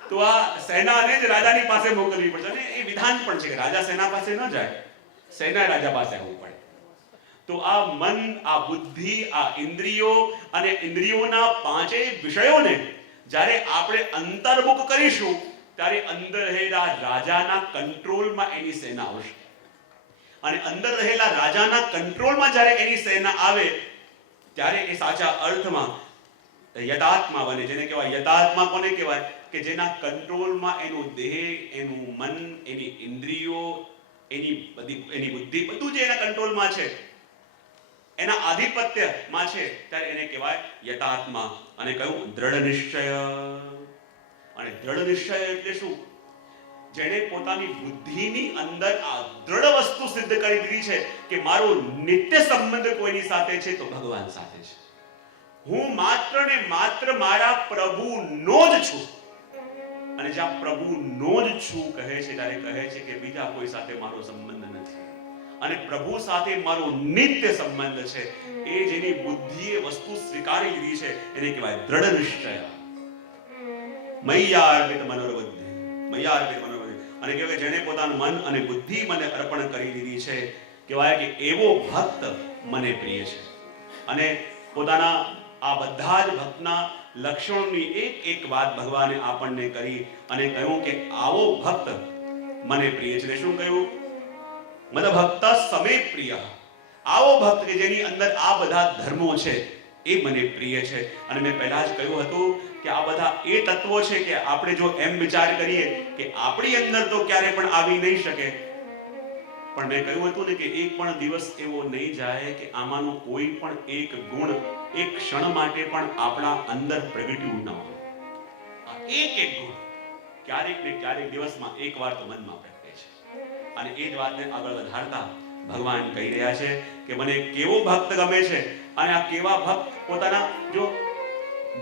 તો આ સેનાને જ રાજાની પાસે મોકલવી પડશે. અને એ વિધાન પણ છે કે રાજા સેના પાસે ન જાય, સેના રાજા પાસે આવવું પડે. તો આ મન, આ બુદ્ધિ, આ ઇન્દ્રિયો અને ઇન્દ્રિયોના પાંચેય વિષયોને જ્યારે આપણે અંતર્મુખ કરીશું ત્યારે અંદર રહેલા રાજાના કંટ્રોલમાં એની સેના આવશે. અને અંદર રહેલા રાજાના કંટ્રોલમાં જ્યારે એની સેના આવે ત્યારે એ સાચા અર્થમાં યથાત્મા બને. જેને કહેવાય યથાત્મા. કોને કહેવાય? કે જેના કંટ્રોલમાં એનો દેહ, એનું મન, એની ઇન્દ્રિયો, એની બુદ્ધિ, બધું જે એના કંટ્રોલમાં છે, એના આધિપત્યમાં છે, ત્યારે એને કહેવાય યથાત્મા. અને કયું? દ્રઢ નિશ્ચય. અને દ્રઢ નિશ્ચય એટલે શું? જેણે પોતાની બુદ્ધિની અંદર આ દ્રઢ વસ્તુ સિદ્ધ કરી દીધી છે કે મારો નિત્ય સંબંધ કોઈની સાથે છે તો ભગવાન સાથે છે. હું માત્ર ને માત્ર મારા પ્રભુનો જ છું. અને જ્યાં પ્રભુનો જ છું કહે છે ત્યારે કહે છે કે બીજા કોઈ સાથે મારો સંબંધ નથી. અને પ્રભુ સાથે મારો નિત્ય સંબંધ છે. એ જેની બુદ્ધિએ વસ્તુ સ્વીકારી લીધી છે એને કહેવાય દ્રઢ નિશ્ચય. મય્યાર્પિત મનોરબુદ્ધિ. મય્યાર્પિત મનોરબુદ્ધિ. અને કહેવાય કે જેણે પોતાનું મન અને બુદ્ધિ મને અર્પણ કરી દીધી છે, કહેવાય કે એવો ભક્ત મને પ્રિય છે. અને પોતાના આ બધા જ ભક્તના લક્ષણોની એક એક વાત ભગવાને આપણને કરી અને કહ્યું કે આવો ભક્ત મને પ્રિય છે. શું કહ્યું? મદ ભક્ત સમે પ્રિય. આવો ભક્ત કે જેની અંદર આ બધા ધર્મો છે એ મને પ્રિય છે. અને મેં પહેલા જ કહ્યું હતું કે આ બધા એ તત્વો છે કે આપણે જો એમ વિચાર કરીએ કે આપણી અંદર તો ક્યારે પણ આવી નહીં શકે, પણ મેં કહ્યું હતું ને કે એક પણ દિવસ એવો નહીં જાય કે આમાંનું કોઈ પણ એક ગુણ એક ક્ષણ માટે પણ આપણા અંદર પ્રગટ્યું ન હોય. આ એક એક ગુણ ક્યારેક ને ક્યારેક દિવસમાં એકવાર તો મનમાં પ્રગટે છે. અને એ જ વાતને આગળ વધારતા ભગવાન કહી રહ્યા છે કે મને કેવો ભક્ત ગમે છે. અને આ કેવા ભક્ત પોતાના જો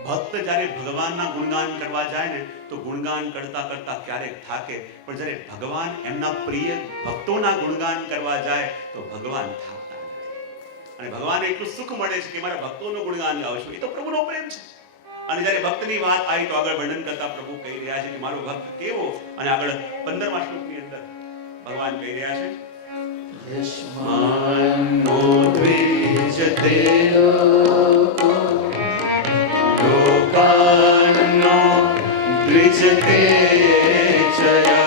ભક્ત જ્યારે ભગવાનના ગુણગાન કરવા જાય ને તો ગુણગાન કરતા કરતા ક્યારેક થાકે, પણ જ્યારે ભગવાન એમના પ્રિય ભક્તોના ગુણગાન કરવા જાય તો ભગવાન થાકતા નથી. અને ભગવાનને એટલું સુખ મળે છે કે મારા ભક્તોનું ગુણગાન ગાવ છું. એ તો પ્રભુનો પ્રેમ છે. અને જ્યારે ભક્તની વાત આવી તો આગળ વર્ણન કરતા પ્રભુ કહી રહ્યા છે કે મારો ભક્ત કેવો. અને આગળ 15મા શ્લોકની અંદર ભગવાન કહી રહ્યા છે યસ્માન્નો દ્વિજતે લોકાન્નો દ્વિજતે ચય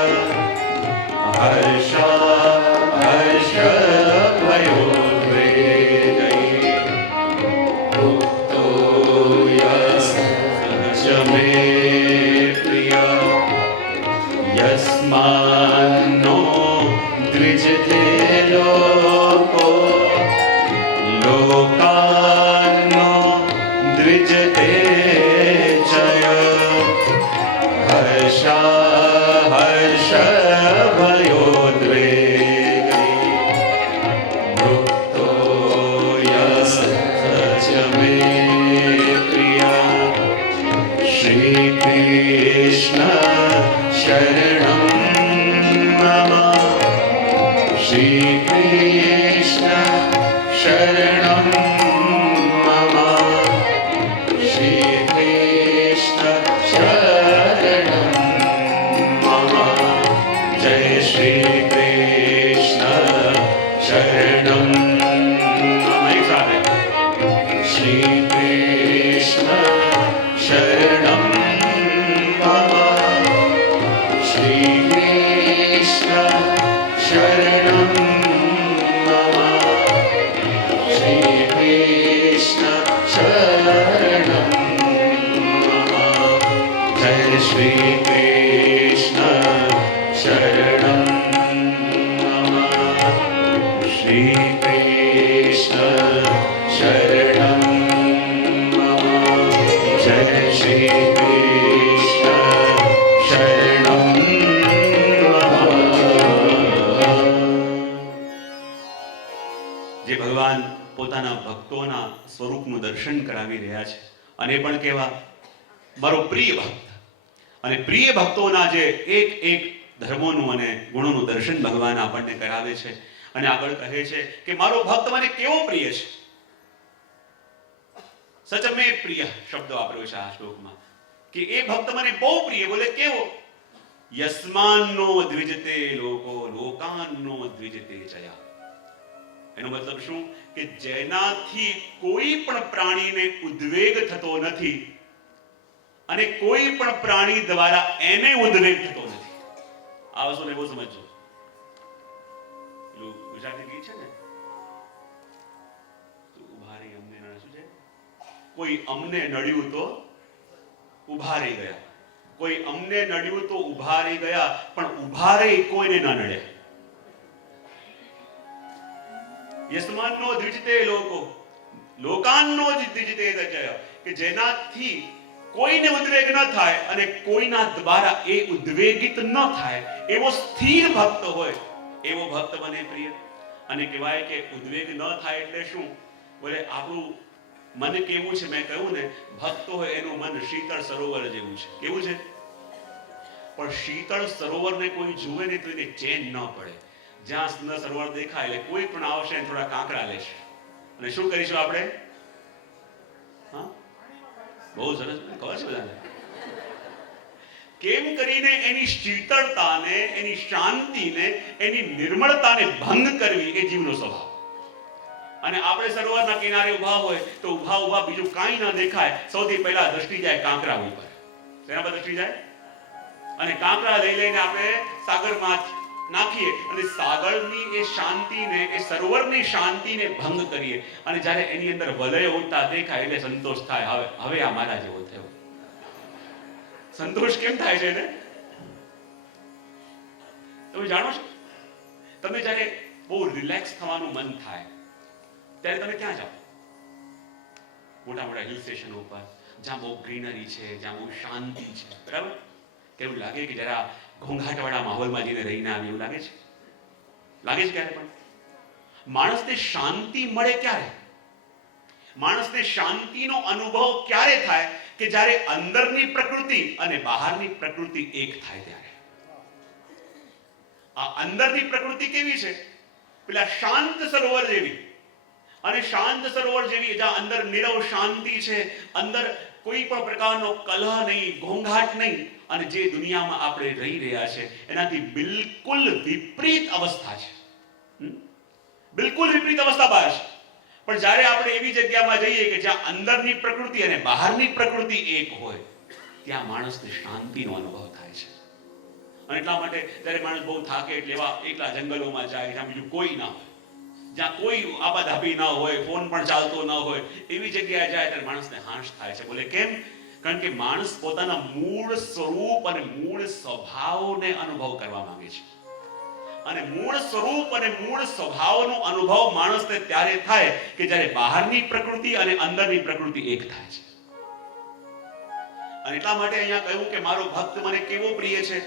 હર્ષા હર્ષ ભયોદ્વેગૈ મુક્તો યસ્ય મે પ્રિય યસ્માન્નો દ્વિજતે લોકો લોકાન્નો દ્વિજતે ચય હર્ષા હર્ષ ભયોદ્વેગૈ મુક્તો યસ્ય મે પ્રિય શ્રી કૃષ્ણ શરણં મમ શ્રી કૃષ્ણ શરણં મમ શ્રી કૃષ્ણ શરણં મમ જય શ્રી કૃષ્ણ શરણં મમ. એક સાથે શ્રી કૃષ્ણ શરણં મમ શ્રી કૃષ્ણ શરણં મમ શ્રી કૃષ્ણ શરણં મમ જય શ્રી કૃષ્ણ શરણં મમ શ્રી કૃષ્ણ શરણં મમ જય શ્રી કૃષ્ણ શરણં મમ. જે ભગવાન પોતાના ભક્તોના સ્વરૂપનું દર્શન કરાવી રહ્યા છે અને પણ કેવા મારો પ્રિય ભક્ત. અને પ્રિય ભક્તોના જે એક એક ધર્મોનું અને ગુણોનું દર્શન ભગવાન આપણને કરાવે છે. અને આગળ કહે છે કે મારો ભક્ત મને કેવો પ્રિય છે. સચમે પ્રિય શબ્દ વાપર્યો છે આ શ્લોકમાં કે એ ભક્ત મને બહુ પ્રિય. બોલે કેવો? યસ્માન્નો દ્વિજતે લોકો લોકાન્નો દ્વિજતે ચયા. એનો મતલબ શું કે જેનાથી કોઈ પણ પ્રાણીને ઉદ્વેગ થતો નથી અને કોઈ પણ પ્રાણી દ્વારા એને ઉદ્વેગ થતો નથી. આ વસ્તુને બહુ સમજજો. પેલું ગુજરાતી ગીત છે ને, તો ઉભા રહી અમને નડે. શું છે? કોઈ અમને નડ્યું તો ઉભા રહી ગયા. કોઈ અમને નડ્યું તો ઉભા રહી ગયા, પણ ઉભા રહી કોઈને ના નડ્યા. યસ્માન્નો દ્વિજતે લોકો લોકાન્નો દ્વિજતે ચય. કે જેનાથી કોઈને ઉદ્વેગ ન થાય અને કોઈના દ્વારા એ ઉદ્વેગિત ન થાય એવો સ્થિર ભક્ત હોય એવો ભક્ત મને પ્રિય. અને કહેવાય કે ઉદ્વેગ ન થાય એટલે શું? બોલે આપણું મન કેવું છે? મેં કહ્યું ને, ભક્ત હોય એનું મન શીતળ સરોવર જેવું છે. કેવું છે? પણ શીતળ સરોવરને કોઈ જુએ ને તો એને ચેન ન પડે. જ્યાં સરોવર દેખાય એટલે કોઈ પણ આવશે ને થોડા કાંકરા લેશે અને શું કરીશું આપણે? હા, બહુ સરસ, ખબર છે બધાને. કેમ કરીને એની શીતળતાને, એની શાંતિને, એની નિર્મળતાને ભંગ કરવી એ જીવનો સ્વભાવ. અને આપણે સરોવરના કિનારે ઊભા હોય તો ઊભા બીજું કાંઈ ન દેખાય, સૌથી પહેલા દ્રષ્ટિ જાય કાંકરા ઉપર. તેના પર દ્રષ્ટિ જાય અને કાંકરા લઈને આપણે સાગરમાં નાખીએ અને સાગરની એ શાંતિને, એ સરોવરની શાંતિને ભંગ કરીએ. અને જ્યારે એની અંદર વલય ઉડતા દેખાય એટલે સંતોષ થાય, હવે આ મારા જેવો થયો. સંતોષ કેમ થાય છે ને? તમે જાણો છો, તમે જ્યારે બહુ રિલેક્સ થવાનું મન થાય ત્યારે તમે ક્યાં જાઓ? મોટા મોટા હિલ સ્ટેશન ઉપર, જ્યાં બહુ ગ્રીનરી છે, જ્યાં બહુ શાંતિ છે, બરાબર? કેવું લાગે કે જરા ઘોંઘાટવાળા માહોલમાં જઈને રહીને આવી એવું લાગે છે? લાગે છે ક્યારે પણ? માણસને શાંતિ મળે ક્યારે? માણસને શાંતિનો અનુભવ ક્યારે થાય? કે જ્યારે અંદરની પ્રકૃતિ અને બહારની પ્રકૃતિ એક થાય ત્યારે. આ અંદરની પ્રકૃતિ કેવી છે? પેલા શાંત સરોવર જેવી. અને શાંત સરોવર જેવી જ્યાં અંદર નીરવ શાંતિ છે, અંદર કોઈ પણ પ્રકારનો કલહ નહીં, ઘોંઘાટ નહીં. અને જે દુનિયામાં આપણે રહી રહ્યા છે એનાથી બિલકુલ વિપરીત અવસ્થા છે. બિલકુલ વિપરીત અવસ્થા બહાર છે. પણ જ્યારે આપણે એવી જગ્યામાં જઈએ કે જ્યાં અંદરની પ્રકૃતિ અને બહારની પ્રકૃતિ એક હોય, ત્યાં માણસને શાંતિનો અનુભવ થાય છે. અને એટલા માટે જ્યારે માણસ બહુ થાકે એટલે એવા એકલા જંગલોમાં જાય જ્યાં બીજું કોઈ ના હોય, જ્યાં કોઈ આબાધાબી ન હોય, ફોન પણ ચાલતો ન હોય, એવી જગ્યાએ જાય ત્યારે માણસને હાશ થાય છે. બોલે કેમ? કારણ કે માણસ પોતાના મૂળ સ્વરૂપ અને મૂળ સ્વભાવને અનુભવ કરવા માંગે છે. અને મૂળ સ્વરૂપ અને મૂળ સ્વભાવનો અનુભવ માણસને ત્યારે થાય કે જ્યારે બહારની પ્રકૃતિ અને અંદરની પ્રકૃતિ એક થાય છે. અને એટલા માટે અહીંયા કહ્યું કે મારો ભક્ત મને કેવો પ્રિય છે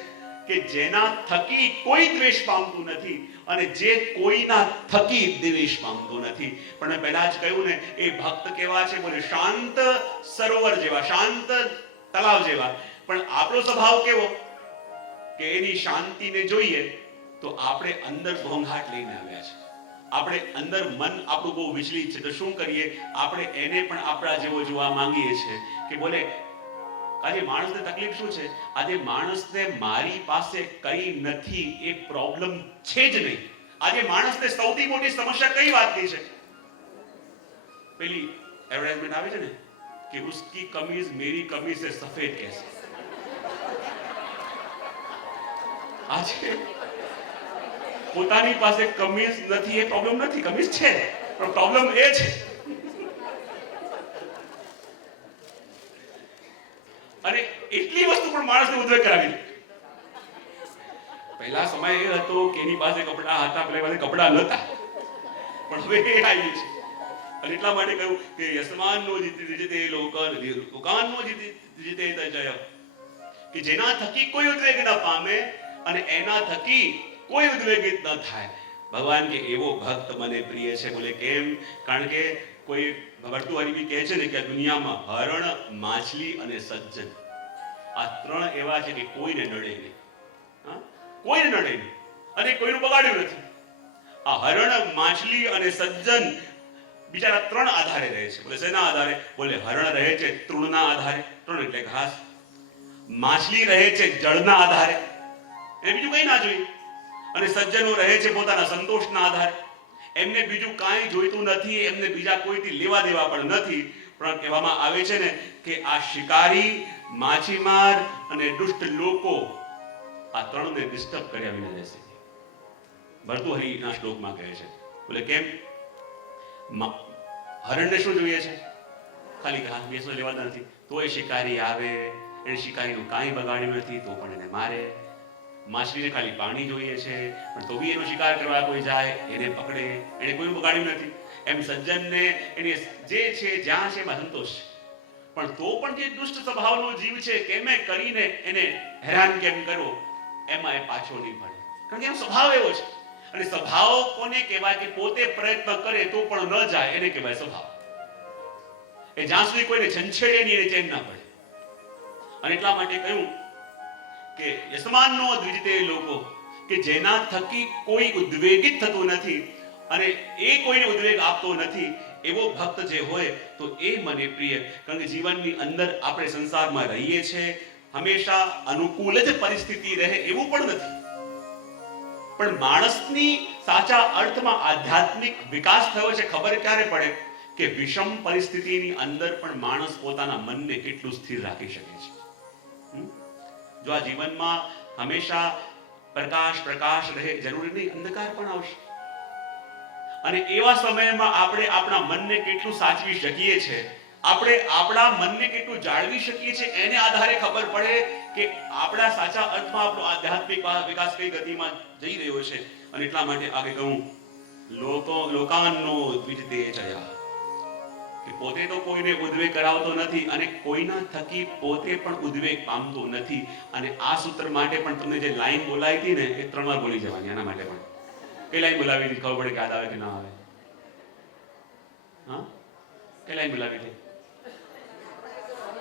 કે જેના થકી કોઈ દ્વેષ પામતું નથી અને જે કોઈના થકી દ્વેષ પામતો નથી. પણ મેં પહેલા જ કહ્યું ને, એ ભક્ત કેવા છે? બોલે શાંત સરોવર જેવા, શાંત તળાવ જેવા. પણ આપણો સ્વભાવ કેવો કે એની શાંતિને જોઈએ તો આપણે અંદર ઘોંઘાટ લઈને આવ્યા છે. આપણે અંદર મન આપણું બહુ વિચલિત છે. તો શું કરીએ? આપણે એને પણ આપણા જેવો જોવા માંગીએ છીએ કે બોલે આજે માણસને તકલીફ શું છે? આજે માણસને મારી પાસે કઈ નથી એ પ્રોબ્લેમ છે જ નહીં. આજે માણસને સૌથી મોટી સમસ્યા કઈ વાતની છે? પેલી એડવર્ટાઇઝમેન્ટ આવે છે ને કે ઉસકી કમીઝ મેરી કમીઝ સે સફેદ કેસે. આજે પોતાની પાસે કમીઝ નથી એ પ્રોબ્લેમ નથી, કમીઝ છે, પણ પ્રોબ્લેમ એ છે અને એટલી વસ્તુ પણ માણસને ઉદ્વેગ કરાવી. પહેલા સમય એ હતો કે એની પાસે કપડા હતા, પેલા પાસે કપડા નહોતા, પણ હવે એ આવી છે. અને એટલા માટે કહ્યું કે યસમાનનો જીતે લોકન દુકાનનો જીતે જય, કે જેના થકી કોઈ ઉદ્વેગ ન પામે અને એના થકી કોઈ ઉદ્વેગિત ન થાય. ભગવાન કે એવો ભક્ત મને પ્રિય છે. બોલે કેમ? કારણ કે કોઈ ભર્તુહરી બી કહે છે ને કે દુનિયામાં હરણ, માછલી અને સજ્જન આ ત્રણ એવા છે કે કોઈને નડે નહીં. કોઈને નડે નહીં અને કોઈનું બગાડ્યું નથી. આ હરણ, માછલી અને સજ્જન બિચારા ત્રણ આધારે રહે છે. બોલે શેના આધારે? બોલે હરણ રહે છે તૃણના આધારે, તૃણ એટલે ઘાસ. માછલી રહે છે જળના આધારે, એને બીજું કઈ ના જોઈએ. અને સજ્જનો રહે છે પોતાના સંતોષના આધારે. એમને બીજું કાંઈ જોઈતું નથી, એમને બીજા કોઈથી લેવા દેવા પણ નથી. પણ કહેવામાં આવે છે ને કે આ શિકારી, માછીમાર અને દુષ્ટ લોકો આ ત્રણને ડિસ્ટર્બ કર્યા વિના રહેશે. ભર્તુહરીના શ્લોકમાં કહે છે. બોલે કેમ? હરણને શું જોઈએ છે? ખાલી ઘાસ બેસવા લેવાના નથી. તો એ શિકારી આવે, એને શિકારીનું કાંઈ બગાડ્યું નથી તો પણ એને મારે. માછલીને ખાલી પાણી જોઈએ છે પણ તો બી એનો શિકાર કરવા કોઈ જાય એને પકડે, એને કોઈ બગાડ્યું નથી. એમ સજ્જનને એની જે છે જ્યાં છે એમાં સંતોષ છે. પણ તો પણ જે દુષ્ટ સ્વભાવનો જીવ છે કેમે કરીને એને હેરાન કેમ કરો, એમાં એ પાછો નહીં પડે. કારણ કે એનો સ્વભાવ એવો છે. અને સ્વભાવ કોને કહેવાય? કે પોતે પ્રયત્ન કરે તો પણ ન જાય એને કહેવાય સ્વભાવ. એ જ્યાં સુધી કોઈને છંછેડે નહીં એને ચેન ના પડે. અને એટલા માટે કહ્યું કે યસમાનનો દ્વિજતે લોકો, કે જેના થકી કોઈ ઉદ્વેગિત થતું નથી અને એ કોઈને ઉદ્વેગ આપતો નથી, એવો ભક્ત જે હોય તો એ મને પ્રિય. કારણ કે જીવનની અંદર આપણે સંસારમાં રહીએ છીએ, હંમેશા અનુકૂળ જ પરિસ્થિતિ રહે એવું પણ નથી. પણ માણસની સાચા અર્થમાં આધ્યાત્મિક વિકાસ થયો છે ખબર ક્યારે પડે કે વિષમ પરિસ્થિતિની અંદર પણ માણસ પોતાના મનને કેટલું સ્થિર રાખી શકે છે. જો આ જીવનમાં હંમેશા પ્રકાશ રહે જરૂરી નહીં, અંધકાર પણ આવશે. અને એવા સમયમાં આપણે આપણા મનને કેટલું સાચવી શકીએ છીએ, આપણે આપણા મનને કેટલું જાળવી શકીએ છીએ, એને આધારે ખબર પડે કે આપણા સાચા અર્થમાં આપણો આધ્યાત્મિક વિકાસ કઈ ગતિમાં જઈ રહ્યો છે. અને એટલા માટે આગળ કહું, લોકાન્નો દ્વિજતે જયા, કે પોતે તો કોઈને ઉદ્વેગ કરાવતો નથી અને કોઈના થકી પોતે પણ ઉદ્વેગ પામતો નથી. અને આ સૂત્ર માટે પણ તમને જે લાઈન બોલાવી હતી ને એ 3 વાર બોલી જવાની. આના માટે પણ કઈ લાઈન બોલાવી હતી ખબર પડે કે યાદ આવે કે ના આવે? હા, કઈ લાઈન બોલાવી હતી?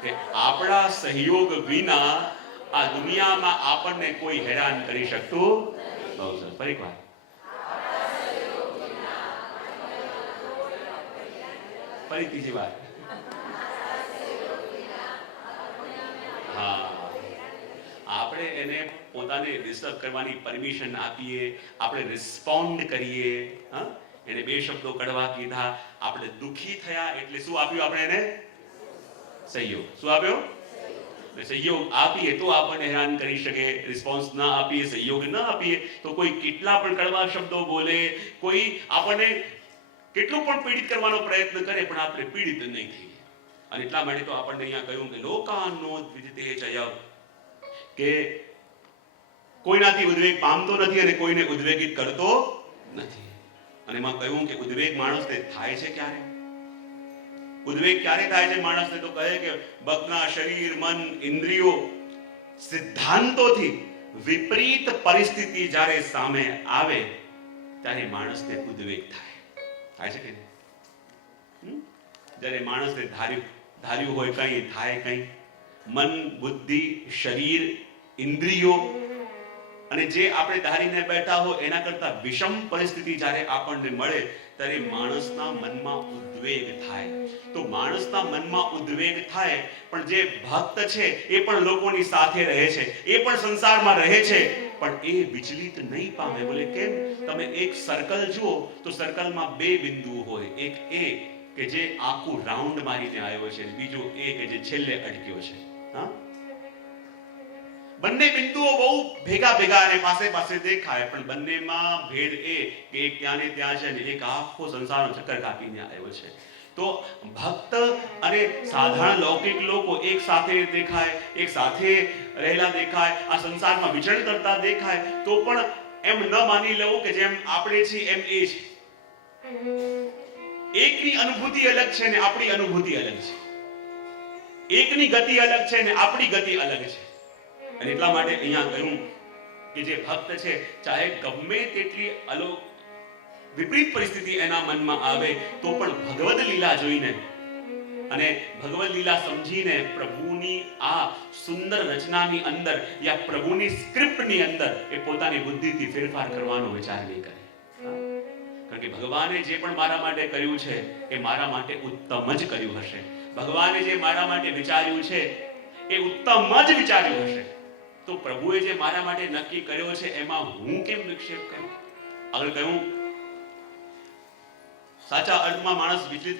કે આપણા સહયોગ વિના આ દુનિયામાં આપણને કોઈ હેરાન કરી શકતું. બહુ સરસ. ફરી એક વાર. ફરી ત્રીજી વાર. હા, આપણે એને પોતાને ડિસ્ટર્બ કરવાની પરમિશન આપીએ, આપણે રિસ્પોન્ડ કરીએ. હા, એને 2 શબ્દો કડવા કીધા, આપણે દુખી થયા એટલે શું આપ્યું આપણે એને? સહયોગ. શું આપ્યો? સહયોગ આપીએ તો આપણને હેરાન કરી શકે. રિસ્પોન્સ ના આપીએ, સહયોગ ના આપીએ તો કોઈ કેટલા પણ કડવા શબ્દો બોલે, કોઈ આપણને કેટલું પણ પીડિત કરવાનો પ્રયત્ન કરે પણ આપણે પીડિત નહીં થઈએ. અને એટલા માટે તો આપણને અહીંયા કહ્યું કે લોકાન્નો દ્વિજતે જયા, કે કોઈનાથી ઉદ્વેગ પામતો નથી અને કોઈને ઉદ્વેગિત કરતો નથી. અને એમાં કહ્યું કે ઉદ્વેગ માણસને થાય છે ક્યારે? ઉદ્વેગ ક્યારે થાય છે માણસને? તો કહે કે બગના શરીર, મન, ઇન્દ્રિયો, સિદ્ધાંતોથી વિપરીત પરિસ્થિતિ જ્યારે સામે આવે ત્યારે માણસને ઉદ્વેગ થાય છે કે નહીં? જ્યારે માણસને ધાર્યું હોય કંઈ થાય કંઈ, મન, બુદ્ધિ, શરીર, ઇન્દ્રિયો અને જે આપણે ધારીને બેઠા હોય એના કરતા વિષમ પરિસ્થિતિ જ્યારે આપણને મળે ત્યારે માણસના મનમાં ઉદ્વેગ થાય. તો માણસના મનમાં ઉદ્વેગ થાય, પણ જે ભક્ત છે એ પણ લોકોની સાથે રહે છે, એ પણ સંસારમાં રહે છે, પણ એ વિચલિત નહીં પામે. બોલે કેમ? તમે એક સર્કલ જુઓ તો સર્કલમાં 2 બિંદુઓ હોય. એક એ કે જે આખું રાઉન્ડ મારીને આવ્યો છે, બીજો એ કે જે છેલ્લે અટક્યો છે. હા, બંને બિંદુઓ બહુ ભેગા અને પાસે દેખાય, પણ બંનેમાં ભેદ એ કે એક ત્યાં ને ત્યાં છે અને એક આખો સંસારનો ચક્કર કાપીને આવ્યો છે. તો ભક્ત અને સાધારણ લૌકિક લોકો એક સાથે દેખાય, એક સાથે રહેલા દેખાય, આ સંસારમાં વિચરણ કરતા દેખાય, તો પણ એમ ન માની લેવું કે જેમ આપણે છીએ એમ એ છે. એકની અનુભૂતિ અલગ છે ને આપણી અનુભૂતિ અલગ છે. એકની ગતિ અલગ છે ને આપણી ગતિ અલગ છે. અને એટલા માટે અહીંયા કહ્યું કે જે ભક્ત છે, ચાહે ગમે તેટલી વિપરીત પરિસ્થિતિ એના મનમાં આવે તો પણ ભગવદ લીલા જોઈને અને ભગવદ લીલા સમજીને પ્રભુની આ સુંદર રચનાની અંદર યા પ્રભુની સ્ક્રિપ્ટની અંદર એ પોતાની બુદ્ધિથી ફેરફાર કરવાનો વિચાર નહીં કરે. કારણ કે ભગવાને જે પણ મારા માટે કર્યું છે એ મારા માટે ઉત્તમ જ કર્યું હશે. ભગવાને જે મારા માટે વિચાર્યું છે એ ઉત્તમ જ વિચાર્યું હશે. તો પ્રભુએ જે મારા માટે નક્કી કર્યો છે એમાં હું કેમ વિક્ષેપ કરું? આગળ કહ્યું સાચા અર્થમાં માણસ વિચલિત